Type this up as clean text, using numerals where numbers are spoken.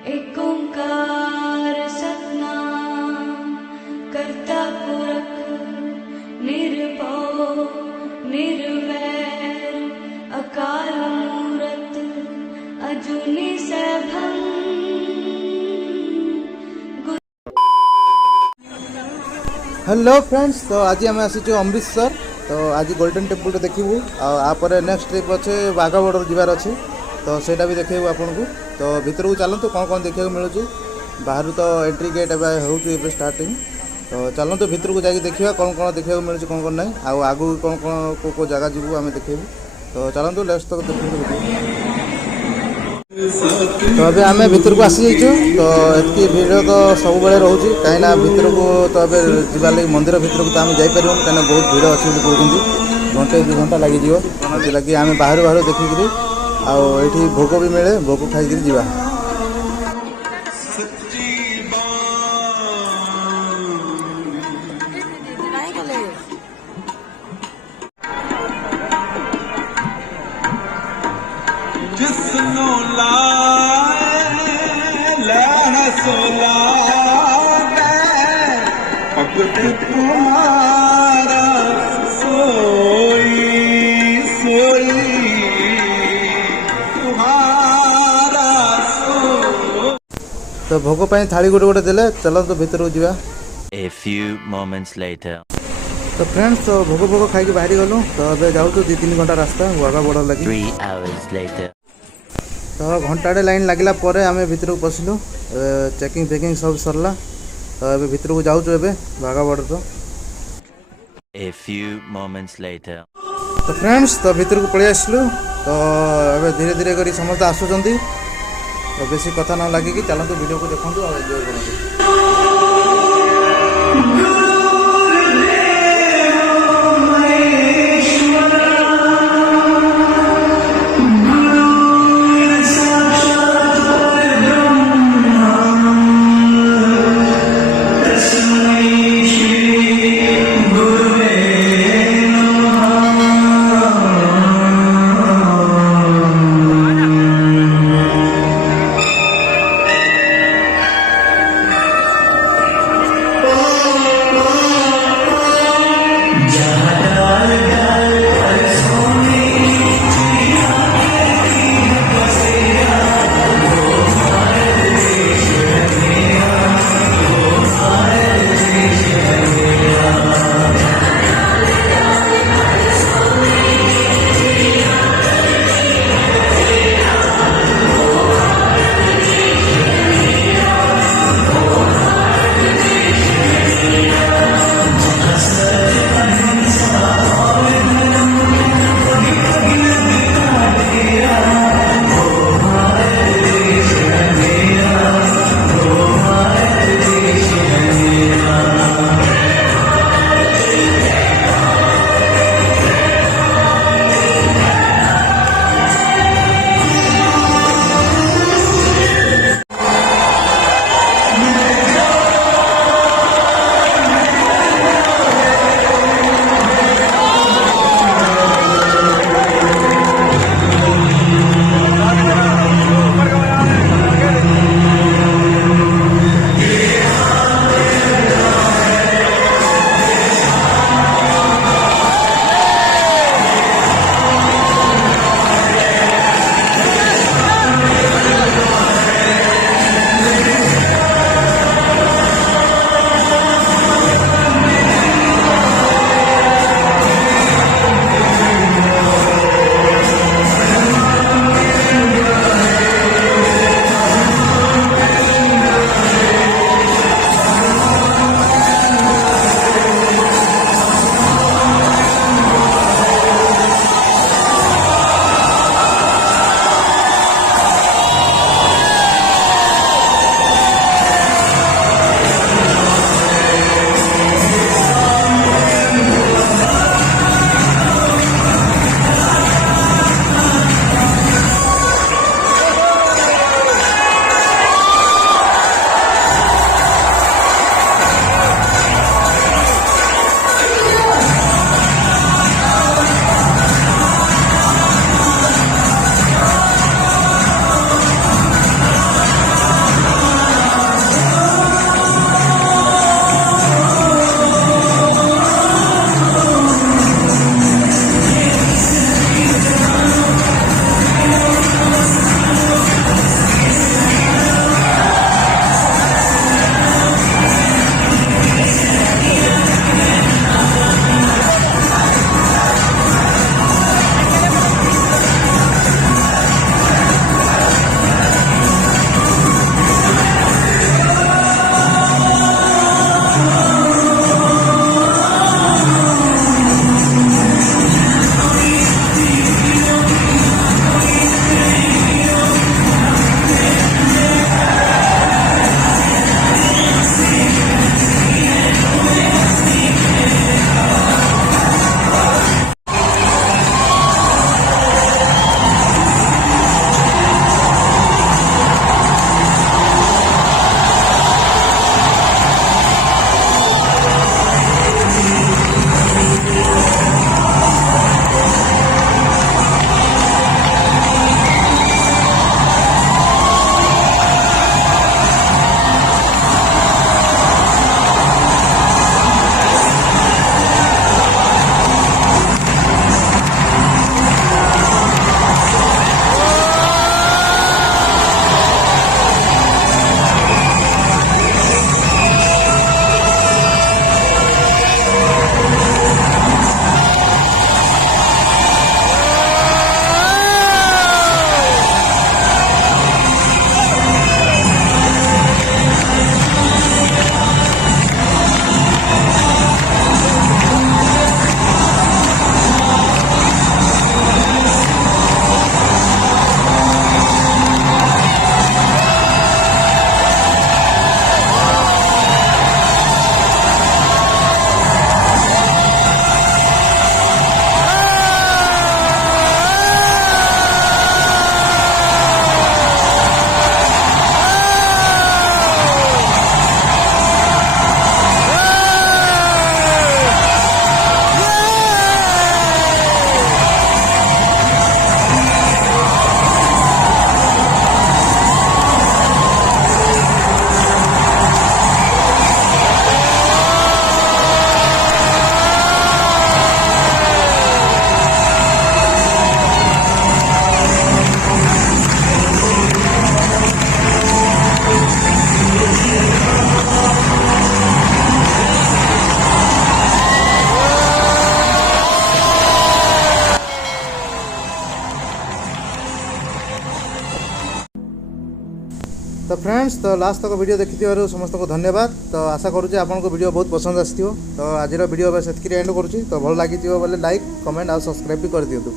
एक ओंकार सतनाम करता पुरख निर्भव निर्वैर अकाल मूरत अजूनी सैभं। हेलो फ्रेंड्स, तो आज आम आसी अमृतसर। तो आज गोल्डन टेम्पल देखू आपर नेक्स्ट ट्रिप अच्छे बाघा बॉर्डर जीवार अच्छे, तो सेटा भी देखेबू आपन को। तो भीतर को चलतु कौन कौन देखा मिलूँ बाहर, तो एंट्री गेट हो स्टार्टिंग। तो चलतु भीतर को जाकि देखा कौन कौन देखा मिलूँ कौन कौन ना आगू कौन कौन को जगह जीवु आम देखेबू। तो चलतु लेट्स तो देखते। तो अभी आम भीतर को आसी जाइए। तो ये भीड़ तो सब बेले रोचे कहीं भीतर को तो जीवार लगे मंदिर भीतर को तो आम जापर कहीं बहुत भीड़ अच्छी कहते घंटे 2 घंटा लगे लगे आम बाहर बाहर देखिकी आठी भोग भी मिले, भोग खाई जा। तुम्हारा सोई सोई तुम्हारा सोई। तो भोग पाई थाली गोटे गोटे देले, चलो तो भीतर को जा। A few moments later. तो फ्रेंड्स, तो भोग भोग खाई बाहरी गलु। तो अबे जाऊँ 2-3 घंटा रास्ता वाघा बॉर्डर लगी। 3 hours later. तो घंटाटे लाइन लगला परे आमे भीतर को पसिलु, चेकिंग फेकिंग सब सरला। तो अबे भीतर को जाऊँ एबे वाघा बॉर्डर। तो A few moments later. तो फ्रेंड्स, तो भीतर को पलि आसलु। तो अबे धीरे धीरे करी समस्त आसुचंती। तो बेसी कथा ना लगे कि चलतु वीडियो को देखंतु और एंजॉय करंतु। तो फ्रेंड्स तो लास्ट तक वीडियो देखि समस्त को धन्यवाद। तो आशा करूँ आपको वीडियो बहुत पसंद आसी। तो आज वीडियो बस एंड करुँच। तो भल लगी बोले लाइक कमेंट और सब्सक्राइब भी कर दिंतु।